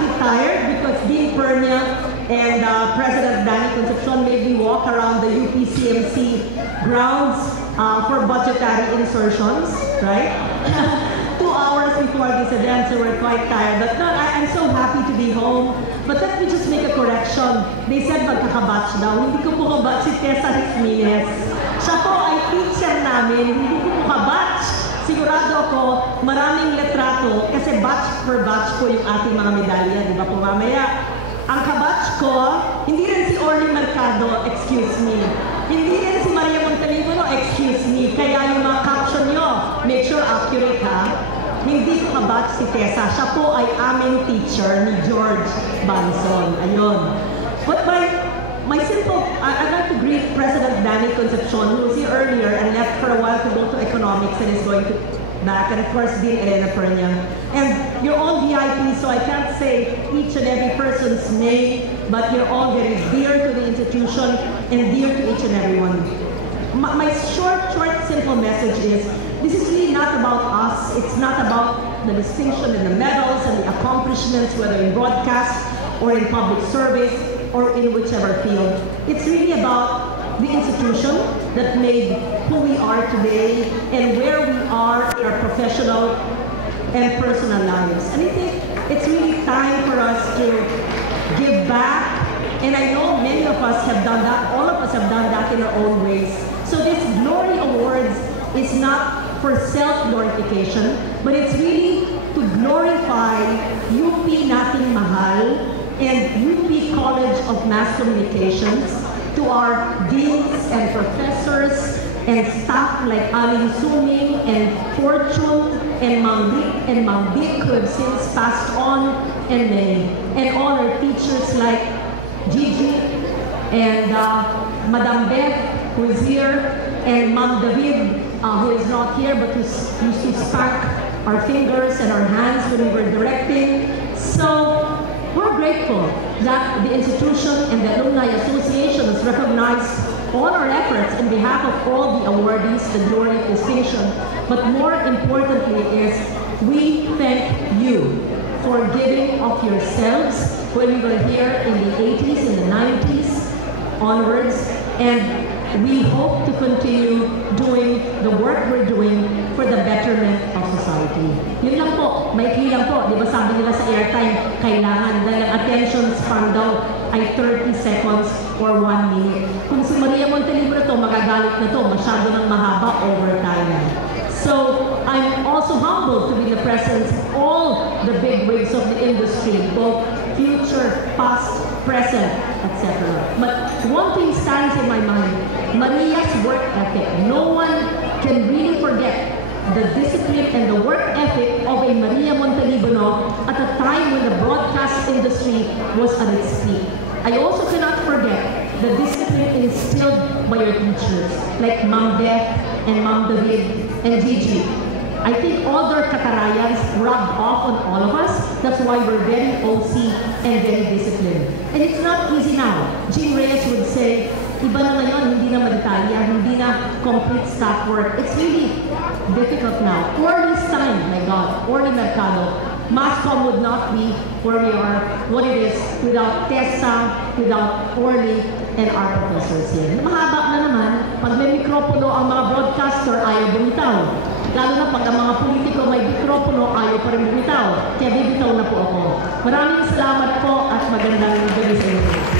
actually tired because Dean Pernia and President Danny Concepcion made me walk around the UPCMC grounds for budgetary insertions, right? 2 hours before this event, so we're quite tired. But no, I'm so happy to be home. But let me just make a correction. They said magkakabatch daw. Hindi ko po kabatch si Tessa Rismines. Siya po ay teacher namin. Hindi ko po kabatch. Sigurado ako, maraming letrato kasi batch per batch po yung ating mga medalya. Di ba po mamaya? Ang kabatch ko, hindi rin si Orly Mercado, excuse me. Hindi rin si Maria Montaliguno, excuse me. Kaya yung mga caption nyo, make sure accurate ha. Hindi ko kabatch si Tessa. Siya po ay aming teacher ni George Banson. Ayun. But my simple, I'd like to greet President Danny Concepcion, who was here earlier and left for a while to go to economics and is going to back, and of course Dean Elena Pernia. And you're all VIPs, so I can't say each and every person's name, but you're all very dear to the institution and dear to each and every one. My short, simple message is, this is really not about us. It's not about the distinction and the medals and the accomplishments, whether in broadcast or in public service or in whichever field. It's really about the institution that made who we are today and where we are in our professional and personal lives. And I think it's really time for us to give back. And I know many of us have done that. All of us have done that in our own ways. So this Glory Awards is not for self-glorification, but it's really to glorify UP Nating Mahal and UP College of Mass Communications, to our deans and professors and staff like Aling Suming and Fortune and Mang Dick, who have since passed on, and many. And all our teachers like Gigi and Madam Beth, who is here, and Ma'am David, who is not here, but who used to spank our fingers and our hands when we were directing. So we're grateful that the institution and the Alumni Association has recognized all our efforts on behalf of all the awardees, the glory of distinction. But more importantly is, we thank you for giving of yourselves when we were here in the 80s, in the 90s onwards, and we hope to continue doing the work we're doing for the betterment of society. Yun lang po, maikli lang po. Di ba sabi nila sa airtime, kailangan dahil ang attention span daw ay 30 seconds or 1 minute. Kung si Maria Montaliguno to, magagalit na to, masyado ng mahaba overtime. So, I'm also humbled to be in the presence of all the big wigs of the industry, both future, past, present, etc. But one thing stands in my mind, Maria's work ethic. No one can really forget the discipline and the work ethic of a Maria Montaliguno at a time when the broadcast industry was at its peak. I also cannot forget the discipline instilled by your teachers, like Ma'am Beth and Ma'am David and Gigi. I think all their katarayans rubbed off on all of us. That's why we're very OC and very disciplined. And it's not easy now. Jean Reyes would say, iba na ngayon, hindi na madetalya, hindi na complete staff work. It's really difficult now. Orly's time, my God, Orly Mercado. Masscom would not be where we are, what it is, without Tessa, without Orly, and our professors here. Mahaba na naman, pag may mikropono ang mga broadcaster, ayaw bumitaw. Lalo na pag ang mga politiko may mikropono, ayaw pa rin bumitaw. Kaya bibitaw na po ako. Maraming salamat po at magandang gabi sa inyo.